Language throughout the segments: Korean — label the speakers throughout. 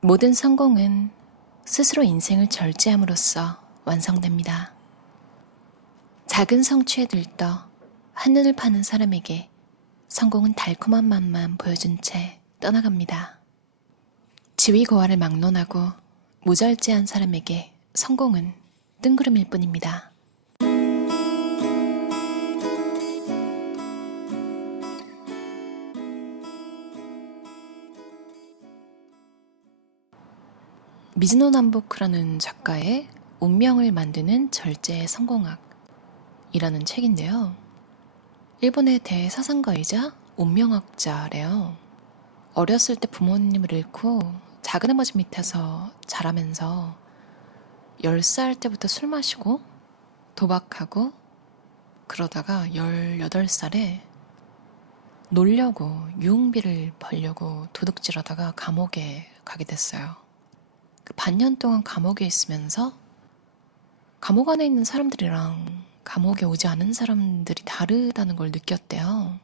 Speaker 1: 모든 성공은 스스로 인생을 절제함으로써 완성됩니다. 작은 성취에 들떠 한눈을 파는 사람에게 성공은 달콤한 맛만 보여준 채 떠나갑니다. 지위 고하를 막론하고 무절제한 사람에게 성공은 뜬구름일 뿐입니다. 미즈노 남보크라는 작가의 운명을 만드는 절제의 성공학이라는 책인데요. 일본의 대사상가이자 운명학자래요. 어렸을 때 부모님을 잃고 작은 아버지 밑에서 자라면서 10살 때부터 술 마시고 도박하고 그러다가 18살에 놀려고 유흥비를 벌려고 도둑질하다가 감옥에 가게 됐어요. 그 반년 동안 감옥에 있으면서 감옥 안에 있는 사람들이랑 감옥에 오지 않은 사람들이 다르다는 걸 느꼈대요.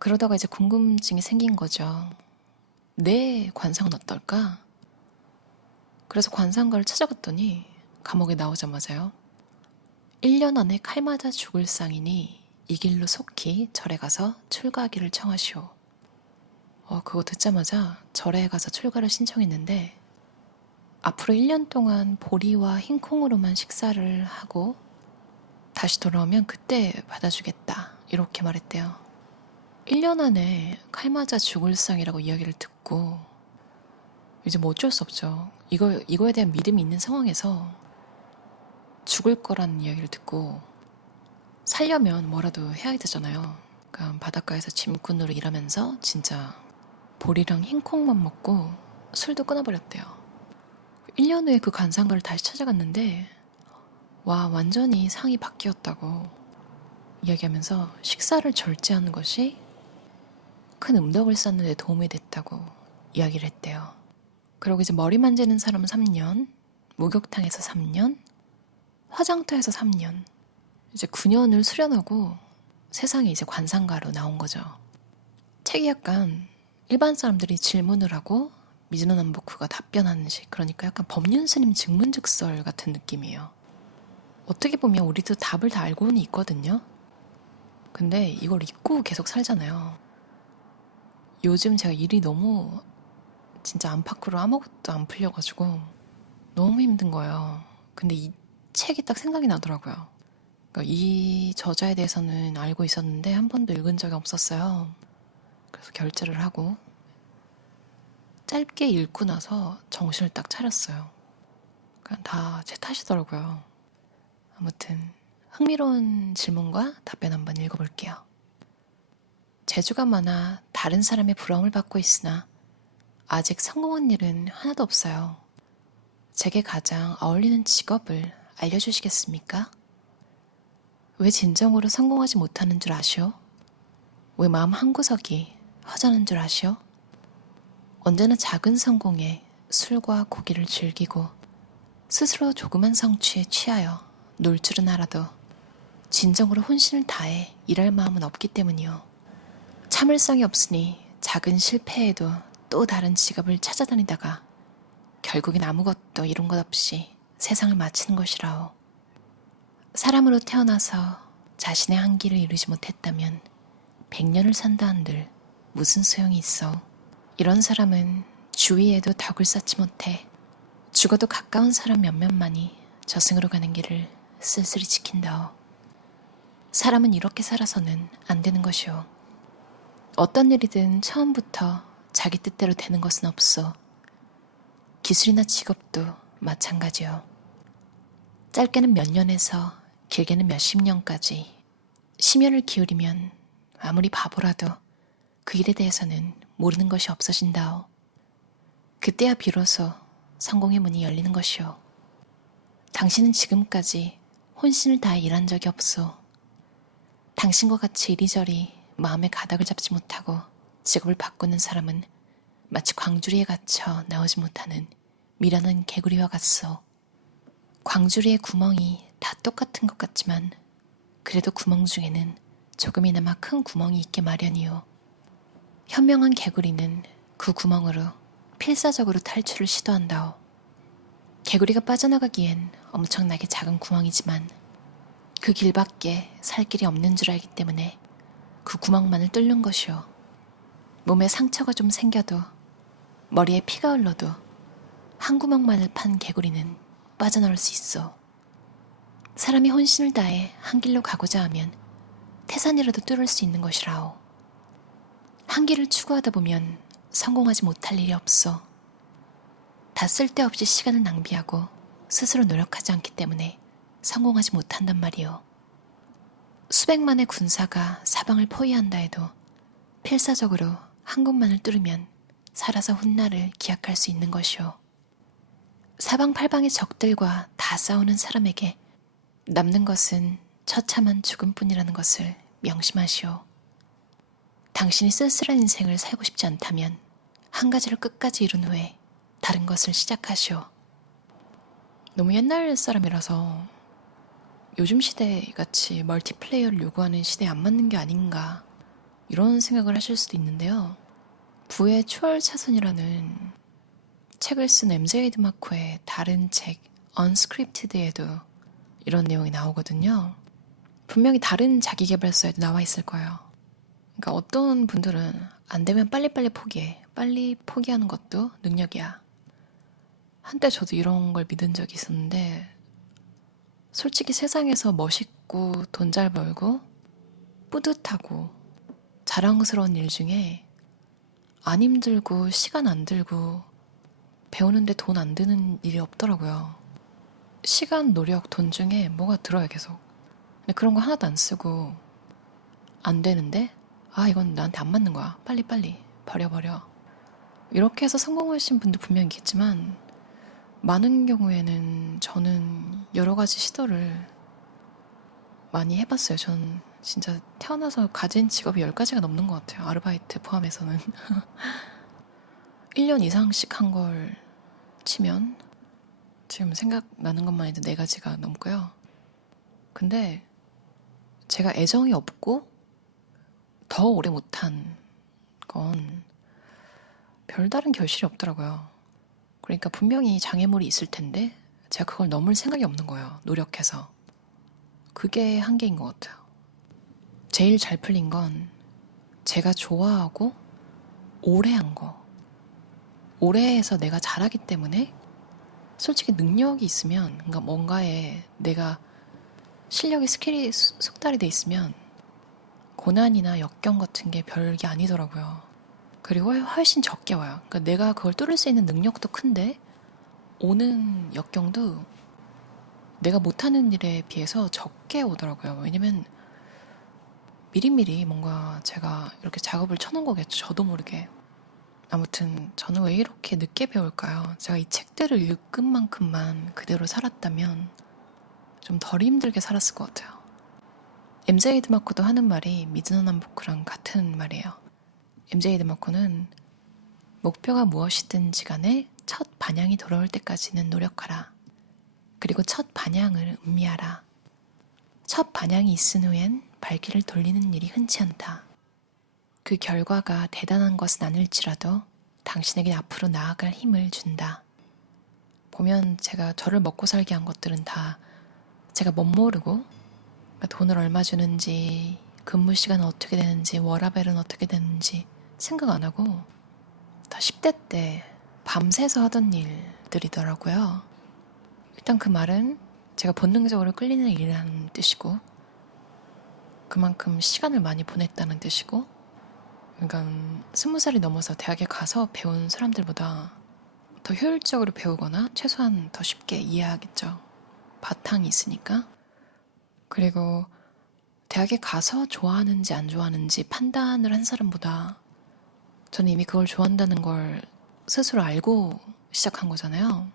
Speaker 1: 그러다가 이제 궁금증이 생긴 거죠. 내 관상은 어떨까? 그래서 관상가를 찾아갔더니 감옥에 나오자마자요. 1년 안에 칼 맞아 죽을 상이니 이 길로 속히 절에 가서 출가하기를 청하시오. 어, 그거 듣자마자 절에 가서 출가를 신청했는데 앞으로 1년 동안 보리와 흰콩으로만 식사를 하고 다시 돌아오면 그때 받아주겠다. 이렇게 말했대요. 1년 안에 칼 맞아 죽을 상이라고 이야기를 듣고 이제 뭐 어쩔 수 없죠. 이거, 이거에 대한 믿음이 있는 상황에서 죽을 거라는 이야기를 듣고 살려면 뭐라도 해야 되잖아요. 그러니까 바닷가에서 짐꾼으로 일하면서 진짜 보리랑 흰콩만 먹고 술도 끊어버렸대요. 1년 후에 그 관상가를 다시 찾아갔는데 와 완전히 상이 바뀌었다고 이야기하면서 식사를 절제하는 것이 큰 음덕을 쌓는 데 도움이 됐다고 이야기를 했대요. 그리고 이제 머리 만지는 사람은 3년, 목욕탕에서 3년, 화장터에서 3년, 이제 9년을 수련하고 세상에 이제 관상가로 나온 거죠. 책이 약간 일반 사람들이 질문을 하고 미즈노 남보크가 답변하는 식, 그러니까 약간 법륜 스님 증문즉설 같은 느낌이에요. 어떻게 보면 우리도 답을 다 알고는 있거든요. 근데 이걸 잊고 계속 살잖아요. 요즘 제가 일이 너무 진짜 안팎으로 아무것도 안 풀려가지고 너무 힘든 거예요. 근데 이 책이 딱 생각이 나더라고요. 그러니까 이 저자에 대해서는 알고 있었는데 한 번도 읽은 적이 없었어요. 그래서 결제를 하고 짧게 읽고 나서 정신을 딱 차렸어요. 그냥 다 제 탓이더라고요. 아무튼 흥미로운 질문과 답변 한번 읽어볼게요. 재주가 많아 다른 사람의 부러움을 받고 있으나 아직 성공한 일은 하나도 없어요. 제게 가장 어울리는 직업을 알려주시겠습니까? 왜 진정으로 성공하지 못하는 줄 아시오? 왜 마음 한구석이 허전한 줄 아시오? 언제나 작은 성공에 술과 고기를 즐기고 스스로 조그만 성취에 취하여 놀 줄은 알아도 진정으로 혼신을 다해 일할 마음은 없기 때문이요. 참을성이 없으니 작은 실패에도 또 다른 직업을 찾아다니다가 결국엔 아무것도 이룬 것 없이 세상을 마치는 것이라오. 사람으로 태어나서 자신의 한기를 이루지 못했다면 백년을 산다 한들 무슨 소용이 있어. 이런 사람은 주위에도 덕을 쌓지 못해 죽어도 가까운 사람 몇몇만이 저승으로 가는 길을 쓸쓸히 지킨다오. 사람은 이렇게 살아서는 안 되는 것이오. 어떤 일이든 처음부터 자기 뜻대로 되는 것은 없어. 기술이나 직업도 마찬가지요. 짧게는 몇 년에서 길게는 몇십 년까지 심혈을 기울이면 아무리 바보라도 그 일에 대해서는 모르는 것이 없어진다오. 그때야 비로소 성공의 문이 열리는 것이오. 당신은 지금까지 혼신을 다해 일한 적이 없소. 당신과 같이 이리저리 마음의 가닥을 잡지 못하고 직업을 바꾸는 사람은 마치 광주리에 갇혀 나오지 못하는 미련한 개구리와 같소. 광주리의 구멍이 다 똑같은 것 같지만 그래도 구멍 중에는 조금이나마 큰 구멍이 있게 마련이요. 현명한 개구리는 그 구멍으로 필사적으로 탈출을 시도한다오. 개구리가 빠져나가기엔 엄청나게 작은 구멍이지만 그 길밖에 살 길이 없는 줄 알기 때문에 그 구멍만을 뚫는 것이오. 몸에 상처가 좀 생겨도 머리에 피가 흘러도 한 구멍만을 판 개구리는 빠져나올 수 있어. 사람이 혼신을 다해 한 길로 가고자 하면 태산이라도 뚫을 수 있는 것이라오. 한 길을 추구하다 보면 성공하지 못할 일이 없어. 다 쓸데없이 시간을 낭비하고 스스로 노력하지 않기 때문에 성공하지 못한단 말이오. 수백만의 군사가 사방을 포위한다 해도 필사적으로 한 곳만을 뚫으면 살아서 훗날을 기약할 수 있는 것이오. 사방팔방의 적들과 다 싸우는 사람에게 남는 것은 처참한 죽음뿐이라는 것을 명심하시오. 당신이 쓸쓸한 인생을 살고 싶지 않다면 한 가지를 끝까지 이룬 후에 다른 것을 시작하시오. 너무 옛날 사람이라서 요즘 시대 같이 멀티플레이어를 요구하는 시대에 안 맞는 게 아닌가 이런 생각을 하실 수도 있는데요. 부의 추월 차선이라는 책을 쓴 MJ 드마코의 다른 책 언스크립티드에도 이런 내용이 나오거든요. 분명히 다른 자기개발서에도 나와 있을 거예요. 그러니까 어떤 분들은 안 되면 빨리빨리 포기해. 빨리 포기하는 것도 능력이야. 한때 저도 이런 걸 믿은 적이 있었는데 솔직히 세상에서 멋있고 돈 잘 벌고 뿌듯하고 자랑스러운 일 중에 안 힘들고 시간 안 들고 배우는데 돈 안 드는 일이 없더라고요. 시간, 노력, 돈 중에 뭐가 들어요, 계속. 근데 그런 거 하나도 안 쓰고 안 되는데 아, 이건 나한테 안 맞는 거야. 빨리빨리 버려버려. 이렇게 해서 성공하신 분도 분명히 있겠지만 많은 경우에는 저는 여러 가지 시도를 많이 해봤어요. 전 진짜 태어나서 가진 직업이 10가지가 넘는 것 같아요. 아르바이트 포함해서는. 1년 이상씩 한 걸 치면 지금 생각나는 것만 해도 4가지가 넘고요. 근데 제가 애정이 없고 더 오래 못한 건 별다른 결실이 없더라고요. 그러니까 분명히 장애물이 있을 텐데 제가 그걸 넘을 생각이 없는 거예요. 노력해서. 그게 한계인 것 같아요. 제일 잘 풀린 건 제가 좋아하고 오래 한 거. 오래 해서 내가 잘하기 때문에 솔직히 능력이 있으면, 그러니까 뭔가에 내가 실력이 스킬이 수- 숙달이 돼 있으면 고난이나 역경 같은 게 별게 아니더라고요. 그리고 훨씬 적게 와요. 그러니까 내가 그걸 뚫을 수 있는 능력도 큰데 오는 역경도 내가 못하는 일에 비해서 적게 오더라고요. 왜냐면 미리미리 뭔가 제가 이렇게 작업을 쳐놓은 거겠죠. 저도 모르게. 아무튼 저는 왜 이렇게 늦게 배울까요? 제가 이 책들을 읽은 만큼만 그대로 살았다면 좀 덜 힘들게 살았을 것 같아요. MJ 드마코도 하는 말이 미즈노 남부크랑 같은 말이에요. MJ 드마코는 목표가 무엇이든지 간에 첫 반향이 돌아올 때까지는 노력하라. 그리고 첫 반향을 음미하라. 첫 반향이 있은 후엔 발길을 돌리는 일이 흔치 않다. 그 결과가 대단한 것은 아닐지라도 당신에게 앞으로 나아갈 힘을 준다. 보면 제가 저를 먹고 살게 한 것들은 다 제가 못 모르고 그러니까 돈을 얼마 주는지 근무 시간은 어떻게 되는지 워라벨은 어떻게 되는지 생각 안 하고 다 10대 때 밤새서 하던 일들이더라고요. 일단 그 말은 제가 본능적으로 끌리는 일이라는 뜻이고 그만큼 시간을 많이 보냈다는 뜻이고 그러니까 스무 살이 넘어서 대학에 가서 배운 사람들보다 더 효율적으로 배우거나 최소한 더 쉽게 이해하겠죠. 바탕이 있으니까. 그리고 대학에 가서 좋아하는지 안 좋아하는지 판단을 한 사람보다 저는 이미 그걸 좋아한다는 걸 스스로 알고 시작한 거잖아요.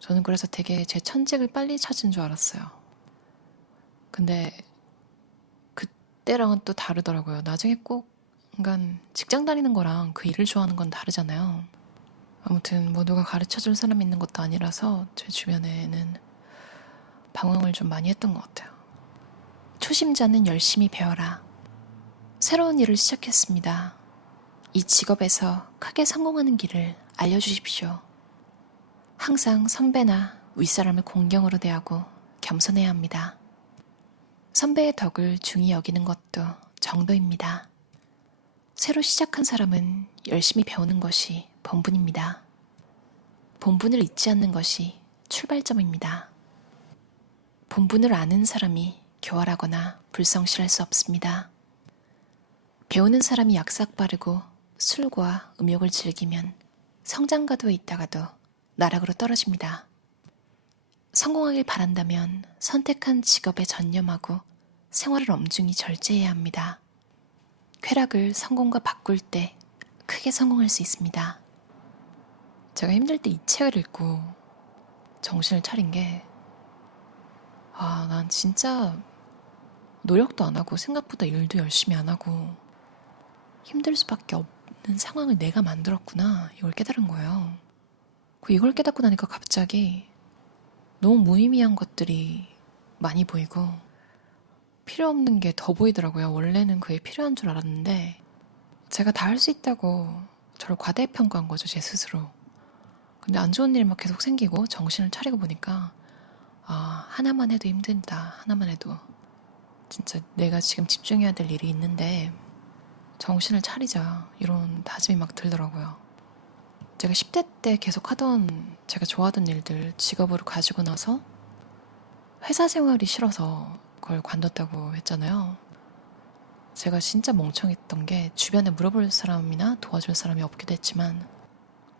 Speaker 1: 저는 그래서 되게 제 천직을 빨리 찾은 줄 알았어요. 근데 그때랑은 또 다르더라고요. 나중에 꼭, 그러니까 직장 다니는 거랑 그 일을 좋아하는 건 다르잖아요. 아무튼 뭐 누가 가르쳐 줄 사람 있는 것도 아니라서 제 주변에는 방황을 좀 많이 했던 것 같아요. 초심자는 열심히 배워라. 새로운 일을 시작했습니다. 이 직업에서 크게 성공하는 길을 알려주십시오. 항상 선배나 윗사람을 공경으로 대하고 겸손해야 합니다. 선배의 덕을 중히 여기는 것도 정도입니다. 새로 시작한 사람은 열심히 배우는 것이 본분입니다. 본분을 잊지 않는 것이 출발점입니다. 본분을 아는 사람이 교활하거나 불성실할 수 없습니다. 배우는 사람이 약삭 빠르고 술과 음욕을 즐기면 성장가도에 있다가도 나락으로 떨어집니다. 성공하길 바란다면 선택한 직업에 전념하고 생활을 엄중히 절제해야 합니다. 쾌락을 성공과 바꿀 때 크게 성공할 수 있습니다. 제가 힘들 때 이 책을 읽고 정신을 차린 게, 아, 난 진짜 노력도 안 하고 생각보다 일도 열심히 안 하고 힘들 수밖에 없는 상황을 내가 만들었구나. 이걸 깨달은 거예요. 그 이걸 깨닫고 나니까 갑자기 너무 무의미한 것들이 많이 보이고 필요 없는 게 더 보이더라고요. 원래는 그게 필요한 줄 알았는데 제가 다 할 수 있다고 저를 과대평가한 거죠, 제 스스로. 근데 안 좋은 일이 막 계속 생기고 정신을 차리고 보니까 아, 하나만 해도 힘들다. 하나만 해도. 진짜 내가 지금 집중해야 될 일이 있는데 정신을 차리자. 이런 다짐이 막 들더라고요. 제가 10대 때 계속 하던 제가 좋아하던 일들 직업으로 가지고 나서 회사 생활이 싫어서 그걸 관뒀다고 했잖아요. 제가 진짜 멍청했던 게 주변에 물어볼 사람이나 도와줄 사람이 없기도 했지만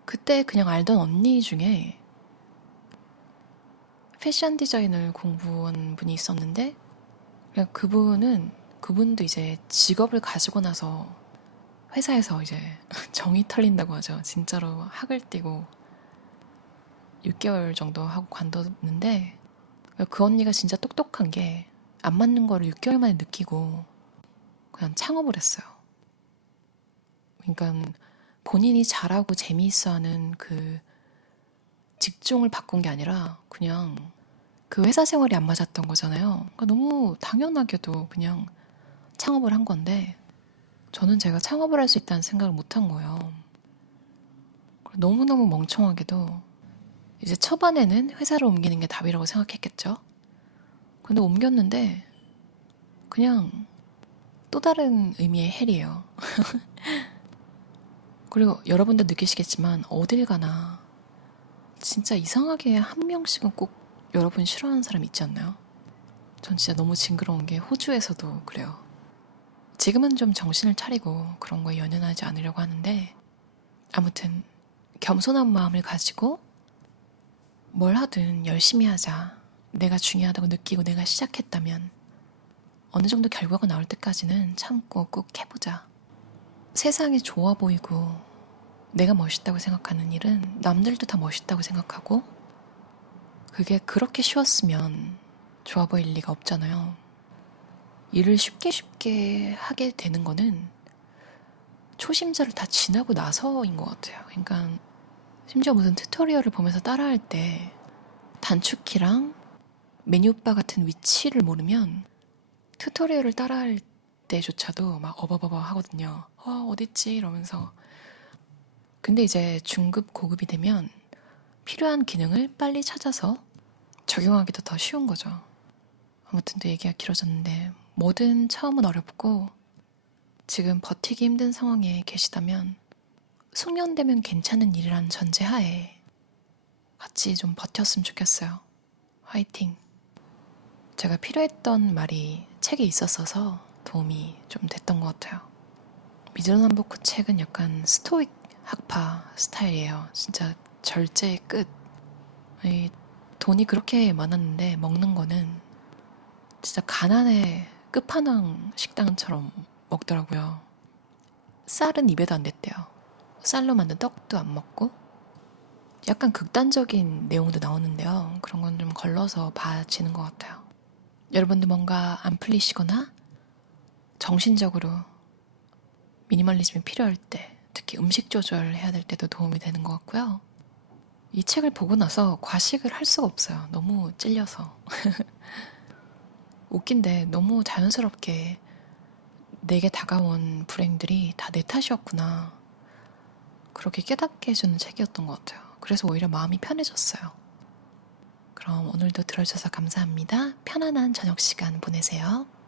Speaker 1: 그때 그냥 알던 언니 중에 패션 디자인을 공부한 분이 있었는데 그냥 그분은 그분도 이제 직업을 가지고 나서 회사에서 이제 정이 털린다고 하죠. 진짜로 학을 띄고 6개월 정도 하고 관뒀는데 그 언니가 진짜 똑똑한 게 안 맞는 거를 6개월 만에 느끼고 그냥 창업을 했어요. 그러니까 본인이 잘하고 재미있어 하는 그 직종을 바꾼 게 아니라 그냥 그 회사 생활이 안 맞았던 거잖아요. 그러니까 너무 당연하게도 그냥 창업을 한 건데 저는 제가 창업을 할 수 있다는 생각을 못 한 거예요. 너무너무 멍청하게도 이제 초반에는 회사를 옮기는 게 답이라고 생각했겠죠. 근데 옮겼는데 그냥 또 다른 의미의 헬이에요. 그리고 여러분도 느끼시겠지만 어딜 가나 진짜 이상하게 한 명씩은 꼭 여러분 싫어하는 사람 있지 않나요? 전 진짜 너무 징그러운 게 호주에서도 그래요. 지금은 좀 정신을 차리고 그런 거에 연연하지 않으려고 하는데 아무튼 겸손한 마음을 가지고 뭘 하든 열심히 하자. 내가 중요하다고 느끼고 내가 시작했다면 어느 정도 결과가 나올 때까지는 참고 꾹 해보자. 세상이 좋아 보이고 내가 멋있다고 생각하는 일은 남들도 다 멋있다고 생각하고 그게 그렇게 쉬웠으면 좋아 보일 리가 없잖아요. 일을 쉽게 쉽게 하게 되는 거는 초심자를 다 지나고 나서인 것 같아요. 그러니까 심지어 무슨 튜토리얼을 보면서 따라할 때 단축키랑 메뉴바 같은 위치를 모르면 튜토리얼을 따라할 때조차도 막 어버버버 하거든요. 어, 어딨지? 이러면서. 근데 이제 중급, 고급이 되면 필요한 기능을 빨리 찾아서 적용하기도 더 쉬운 거죠. 아무튼 또 얘기가 길어졌는데 뭐든 처음은 어렵고 지금 버티기 힘든 상황에 계시다면 숙련되면 괜찮은 일이라는 전제하에 같이 좀 버텼으면 좋겠어요. 화이팅. 제가 필요했던 말이 책에 있었어서 도움이 좀 됐던 것 같아요. 미즈노남보쿠 책은 약간 스토익 학파 스타일이에요. 진짜 절제의 끝. 이 돈이 그렇게 많았는데 먹는 거는 진짜 가난의 끝판왕 식당처럼 먹더라고요. 쌀은 입에도 안 댔대요. 쌀로 만든 떡도 안 먹고 약간 극단적인 내용도 나오는데요. 그런 건 좀 걸러서 봐지는 것 같아요. 여러분도 뭔가 안 풀리시거나 정신적으로 미니멀리즘이 필요할 때, 특히 음식 조절해야 될 때도 도움이 되는 것 같고요. 이 책을 보고 나서 과식을 할 수가 없어요. 너무 찔려서. 웃긴데 너무 자연스럽게 내게 다가온 불행들이 다 내 탓이었구나. 그렇게 깨닫게 해주는 책이었던 것 같아요. 그래서 오히려 마음이 편해졌어요. 그럼 오늘도 들어주셔서 감사합니다. 편안한 저녁 시간 보내세요.